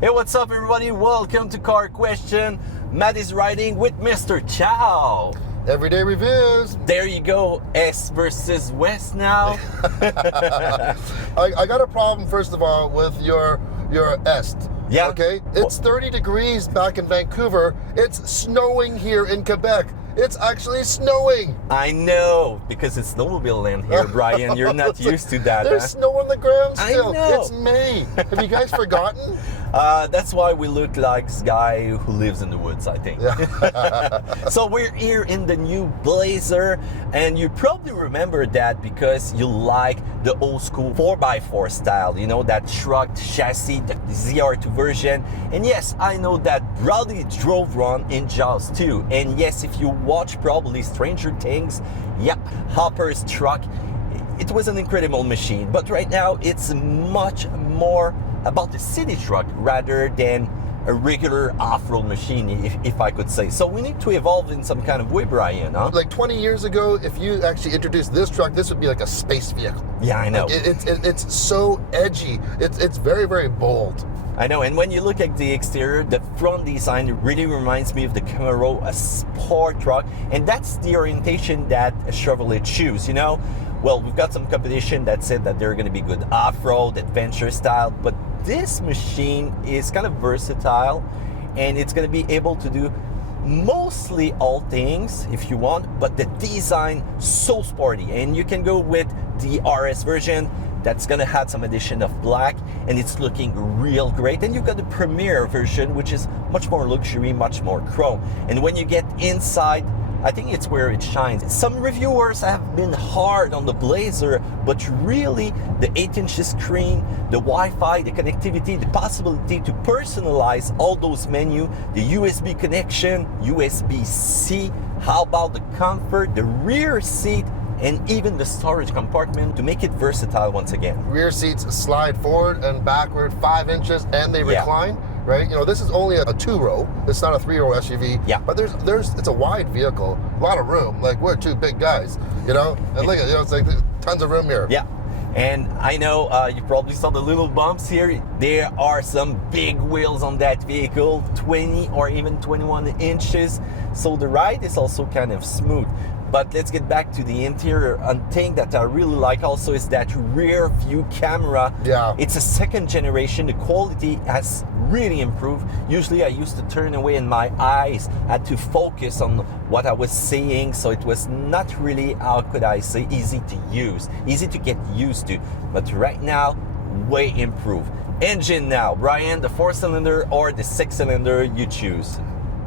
Hey, what's up everybody? Welcome to Car Question. Matt is riding with Mr. Chow. Everyday reviews. There you go, East versus West now. I got a problem, first of all, with your Est. Yeah. Okay? It's 30 degrees back in Vancouver. It's snowing here in Quebec. It's actually snowing. I know, because it's snowmobile land here, Brian. You're not used to that. There's snow on the ground still. I know. It's May. Have you guys forgotten? That's why we look like this guy who lives in the woods, I think. Yeah. So we're here in the new Blazer, and you probably remember that because you like the old school 4x4 style, you know, that truck chassis, the ZR2 version. And yes, I know that Brody drove one in Jaws too. And yes, if you watch probably Stranger Things, yeah, Hopper's truck, it was an incredible machine. But right now, it's much more about the city truck rather than a regular off-road machine, if I could say. So we need to evolve in some kind of way, Brian, huh? Like 20 years ago, if you actually introduced this truck, this would be like a space vehicle. Yeah, I know. Like it's so edgy. It's very, very bold. I know, and when you look at the exterior, the front design really reminds me of the Camaro, a sport truck, and that's the orientation that Chevrolet choose, you know? Well, we've got some competition that said that they're going to be good off-road, adventure style, but this machine is kind of versatile, and it's going to be able to do mostly all things if you want, but the design so sporty, and you can go with the RS version that's gonna have some addition of black, and it's looking real great. And you've got the Premier version, which is much more luxury, much more chrome. And when you get inside, I think it's where it shines. Some reviewers have been hard on the Blazer, but really the 8-inch screen, the Wi-Fi, the connectivity, the possibility to personalize all those menus, the USB connection, USB-C, how about the comfort, the rear seat, and even the storage compartment to make it versatile once again. Rear seats slide forward and backward 5 inches, and they recline. Right, you know, this is only a 2-row. It's not a 3-row SUV. Yeah. But it's a wide vehicle, a lot of room. Like, we're two big guys, you know. And look at, you know, it's like tons of room here. Yeah. And I know you probably saw the little bumps here. There are some big wheels on that vehicle, 20 or even 21 inches. So the ride is also kind of smooth. But let's get back to the interior. One thing that I really like also is that rear view camera. Yeah. It's a second generation. The quality has really improved. Usually I used to turn away and my eyes had to focus on what I was seeing. So it was not really, how could I say, easy to use, easy to get used to. But right now, way improved. Engine now, Brian, the 4-cylinder or the 6-cylinder, you choose.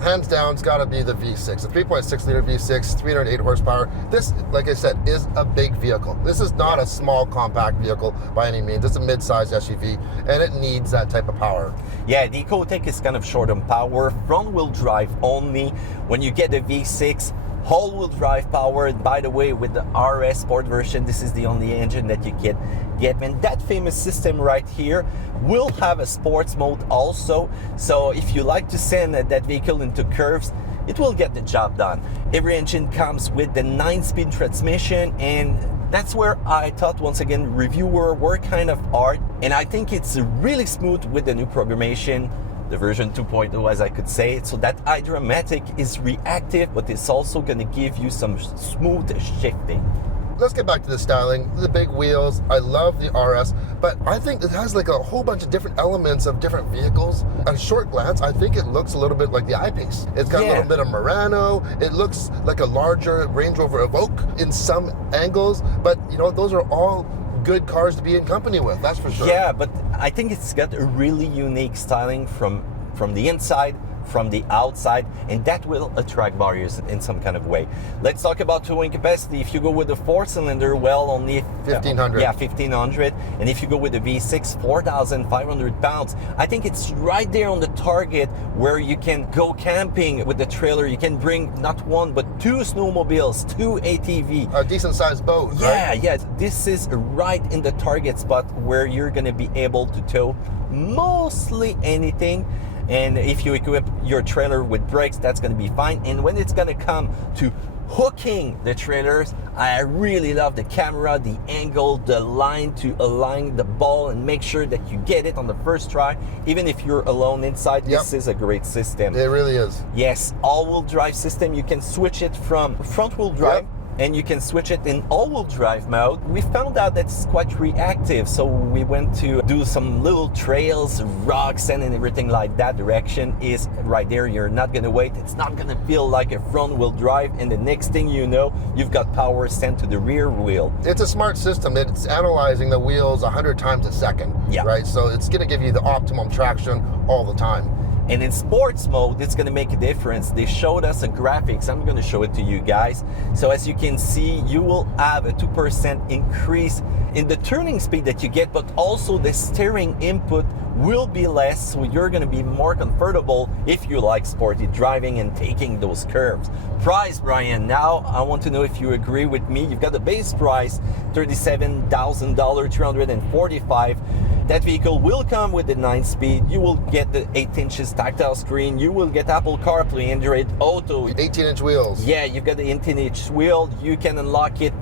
Hands down, it's got to be the V6, the 3.6 liter V6, 308 horsepower. This, like I said, is a big vehicle. This is not a small compact vehicle by any means. It's a mid-size SUV, and it needs that type of power. Yeah, the EcoTec is kind of short on power, front-wheel drive only. When you get the V6, all-wheel drive power. By the way, with the RS Sport version, this is the only engine that you get. And that famous system right here will have a sports mode also. So if you like to send that vehicle into curves, it will get the job done. Every engine comes with the 9-speed transmission, and that's where I thought, once again, reviewer were kind of hard. And I think it's really smooth with the new programmation, the version 2.0, as I could say, so that iDramatic is reactive, but it's also going to give you some smooth shifting. Let's get back to the styling, the big wheels. I love the RS, but I think it has like a whole bunch of different elements of different vehicles. At a short glance, I think it looks a little bit like the I-Pace. It's got a little bit of Murano. It looks like a larger Range Rover Evoque in some angles, but you know, those are all good cars to be in company with, that's for sure. Yeah, but I think it's got a really unique styling from the inside, from the outside, and that will attract buyers in some kind of way. Let's talk about towing capacity. If you go with the 4-cylinder, well, only 1,500. Yeah, 1,500. And if you go with the V6, 4,500 pounds. I think it's right there on the target where you can go camping with the trailer. You can bring not one, but 2 snowmobiles, 2 ATV. A decent sized boat, yeah, right? Yeah, this is right in the target spot where you're gonna be able to tow mostly anything. And if you equip your trailer with brakes, that's going to be fine. And when it's going to come to hooking the trailers. I really love the camera, the angle, the line to align the ball and make sure that you get it on the first try. Even if you're alone inside, this is a great system. It really is. Yes, all-wheel drive system. You can switch it from front-wheel drive and you can switch it in all-wheel drive mode. We found out that it's quite reactive, so we went to do some little trails, rocks, and everything like that. Direction is right there. You're not gonna wait. It's not gonna feel like a front-wheel drive, and the next thing you know, you've got power sent to the rear wheel. It's a smart system. It's analyzing the wheels 100 times a second, right? So it's gonna give you the optimum traction all the time. And in sports mode, it's gonna make a difference. They showed us a graphics. I'm gonna show it to you guys. So as you can see, you will have a 2% increase in the turning speed that you get, but also the steering input will be less, so you're gonna be more comfortable if you like sporty driving and taking those curves. Price, Brian, now I want to know if you agree with me. You've got the base price, $37,000, $345. That vehicle will come with the 9-speed. You will get the 8 inches tactile screen. You will get Apple CarPlay, Android Auto. 18-inch wheels. Yeah, you've got the 18-inch wheel. You can unlock it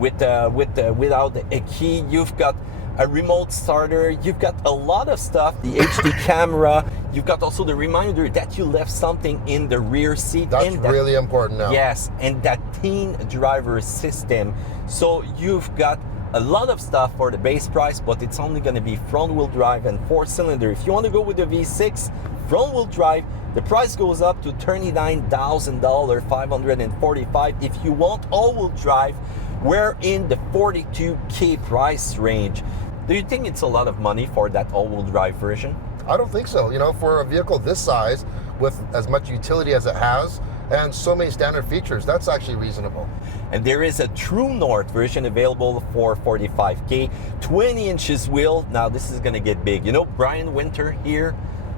without a key. You've got a remote starter. You've got a lot of stuff. The HD camera. You've got also the reminder that you left something in the rear seat. That's really important now. Yes, and that teen driver system. So you've got a lot of stuff for the base price, but it's only going to be front-wheel drive and 4-cylinder. If you want to go with the V6 front-wheel drive, the price goes up to $39,000, $545. If you want all-wheel drive, we're in the $42K price range. Do you think it's a lot of money for that all-wheel drive version? I don't think so. You know, for a vehicle this size with as much utility as it has and so many standard features, that's actually reasonable. And there is a True North version available for $45K, 20 inches wheel. Now this is gonna get big. You know, Brian Winter here,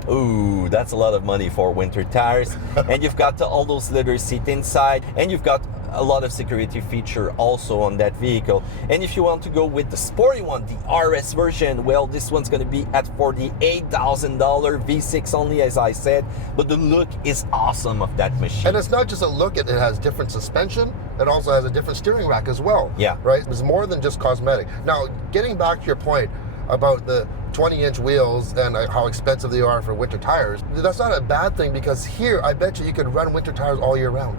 ooh, that's a lot of money for winter tires. And you've got all those leather seats inside, and you've got a lot of security feature also on that vehicle. And if you want to go with the sporty one, the RS version, well, this one's going to be at $48,000, V6 only, as I said, but the look is awesome of that machine. And it's not just a look, it has different suspension. It also has a different steering rack as well. Yeah. Right? It's more than just cosmetic. Now, getting back to your point about the 20-inch wheels and how expensive they are for winter tires, that's not a bad thing, because here, I bet you could run winter tires all year round.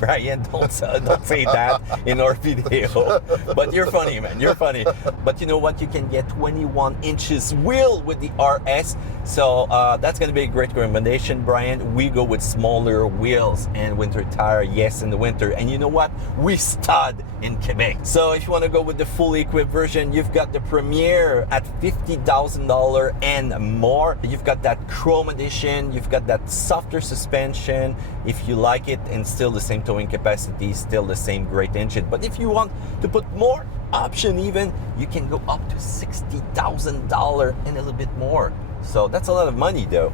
Brian, don't say that in our video. But you're funny, man. You're funny. But you know what? You can get 21 inches wheel with the RS. So that's going to be a great recommendation, Brian. We go with smaller wheels and winter tire, yes, in the winter. And you know what? We stud in Quebec. So if you want to go with the fully equipped version, you've got the Premier at $50,000 and more. You've got that Chrome edition. You've got that softer suspension, if you like it, and still the same towing capacity, still the same great engine. But if you want to put more option even, you can go up to $60,000 and a little bit more. So that's a lot of money though.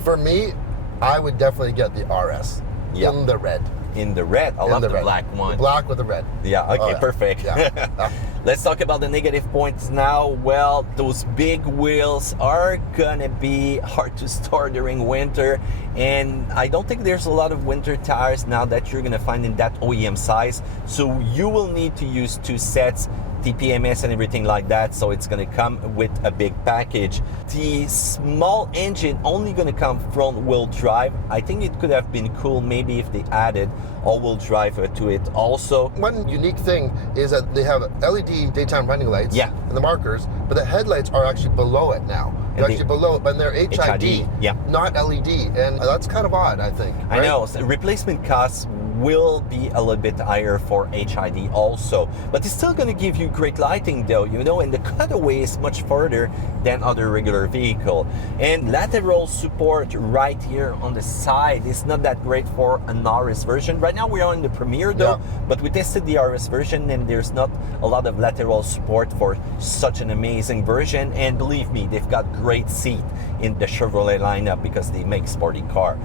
For me, I would definitely get the RS in the red. In the red? I love the black one. The black with the red. Yeah, okay, perfect. Yeah. Let's talk about the negative points now. Well, those big wheels are gonna be hard to store during winter, and I don't think there's a lot of winter tires now that you're gonna find in that OEM size. So you will need to use 2 sets, TPMS and everything like that, so it's gonna come with a big package. The small engine only gonna come front wheel drive. I think it could have been cool maybe if they added all-wheel drive to it also. One unique thing is that they have LED daytime running lights and the markers, but the headlights are actually below it now. They're actually below it, but they're HID, not LED, and that's kind of odd, I think. Right? I know, so replacement costs will be a little bit higher for HID also, but it's still going to give you great lighting though, you know, and the cutaway is much further than other regular vehicle. And lateral support right here on the side is not that great for an RS version. Right now we are in the Premier though, but we tested the RS version and there's not a lot of lateral support for such an amazing version. And believe me, they've got great seat in the Chevrolet lineup because they make sporty car.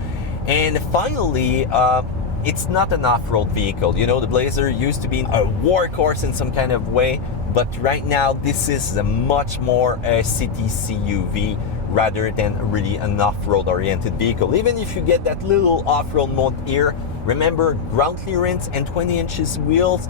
And finally, it's not an off-road vehicle. You know, the Blazer used to be a workhorse in some kind of way, but right now this is a much more city CUV rather than really an off-road oriented vehicle. Even if you get that little off-road mode here, Remember, ground clearance and 20 inches wheels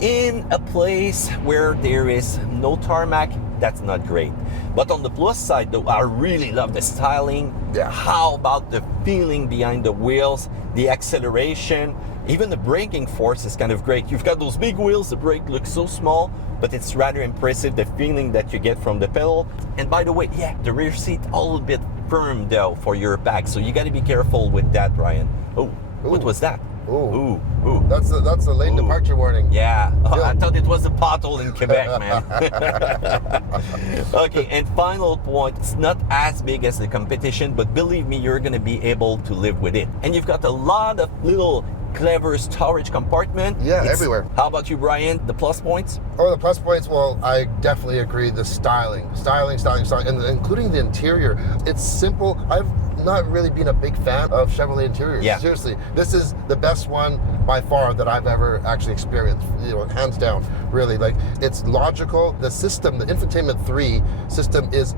in a place where there is no tarmac, that's not great. But on the plus side though, I really love the styling. Yeah. How about the feeling behind the wheels, the acceleration, even the braking force is kind of great. You've got those big wheels, the brake looks so small, but it's rather impressive, the feeling that you get from the pedal. And by the way, yeah, the rear seat a little bit firm though for your back, so you got to be careful with that, Brian. Oh, what was that? Ooh. Ooh. That's the lane departure warning. Yeah. Oh, Yeah. I thought it was a pothole in Quebec, man. Okay, and final point, it's not as big as the competition, but believe me, you're going to be able to live with it. And you've got a lot of little clever storage compartment. Yeah, everywhere. How about you, Brian? The plus points? Oh, the plus points, well, I definitely agree. The styling, and including the interior. It's simple. I've not really been a big fan of Chevrolet interiors. Yeah. Seriously, this is the best one by far that I've ever actually experienced. Hands down, really. Like, it's logical. The system, the infotainment 3 system is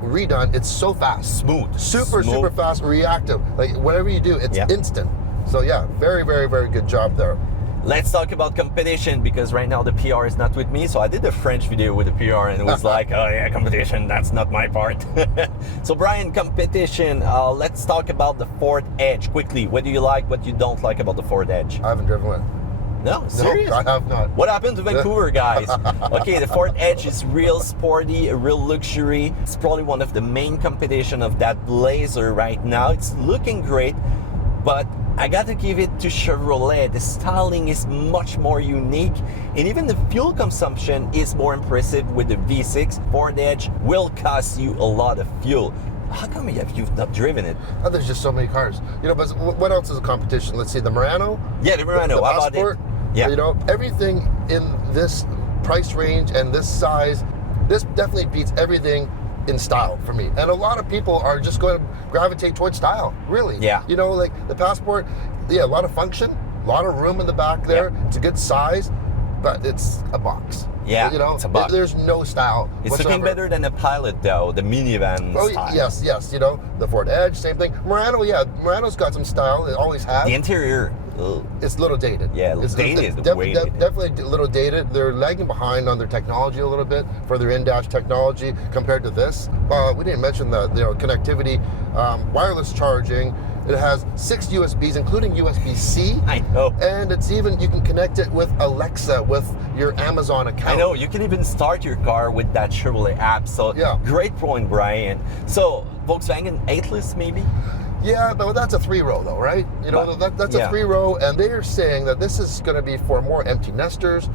redone. It's so fast. Smooth. Super fast, reactive. Like, whatever you do, it's instant. So yeah, very good job there. Let's talk about competition, because right now the PR is not with me. So I did a French video with the PR and it was like, oh yeah, competition, that's not my part. So Brian, competition, let's talk about the Ford Edge quickly. What do you like, what you don't like about the Ford Edge? I haven't driven one. No, serious? No, I have not. What happened to Vancouver, guys? Okay, the Ford Edge is real sporty, a real luxury. It's probably one of the main competition of that Blazer right now. It's looking great, but I gotta give it to Chevrolet. The styling is much more unique, and even the fuel consumption is more impressive with the V6. Ford Edge will cost you a lot of fuel. How come you've not driven it? Oh, there's just so many cars. But what else is a competition? Let's see, the Murano. Yeah, the Murano. The How about Passport. it? Yeah. Everything in this price range and this size, this definitely beats everything in style for me. And a lot of people are just going to gravitate towards style, really. Yeah. Like the Passport, yeah, a lot of function, a lot of room in the back there. Yeah. It's a good size, but it's a box. Yeah, it's a box. There's no style It's whatsoever. looking better than a Pilot, though, the minivan style. Yes. The Ford Edge, same thing. Murano, yeah, Murano's got some style. It always has. The interior, it's a little dated. Yeah, it's dated. Definitely a little dated. They're lagging behind on their technology a little bit for their in-dash technology compared to this. We didn't mention the connectivity, wireless charging. It has 6 USBs, including USB-C. I know. And it's even, you can connect it with Alexa, with your Amazon account. I know, you can even start your car with that Chevrolet app. So yeah. Great point, Brian. So Volkswagen 8-less maybe? Yeah, but that's a 3-row though, right? That's a 3-row, and they are saying that this is going to be for more empty nesters.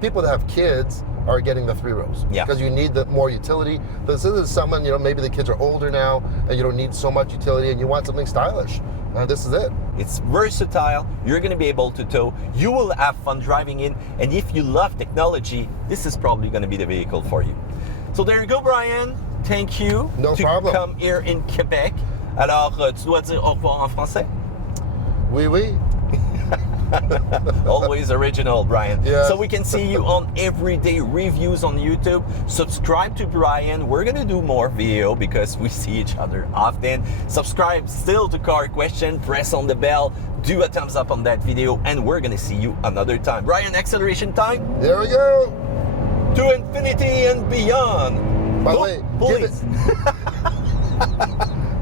People that have kids are getting the 3 rows. Yeah. Because you need the more utility. This is someone, maybe the kids are older now, and you don't need so much utility, and you want something stylish. This is it. It's versatile. You're going to be able to tow. You will have fun driving in, and if you love technology, this is probably going to be the vehicle for you. So there you go, Brian. Thank you No problem. come here in Quebec. Alors, tu dois dire au revoir en français? Oui. Always original, Brian. Yes. So we can see you on everyday reviews on YouTube. Subscribe to Brian. We're gonna do more video because we see each other often. Subscribe still to Car Question. Press on the bell. Do a thumbs up on that video, and we're gonna see you another time. Brian, acceleration time. There we go. To infinity and beyond. By the way, please.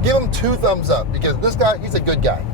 give him 2 thumbs up, because this guy, he's a good guy.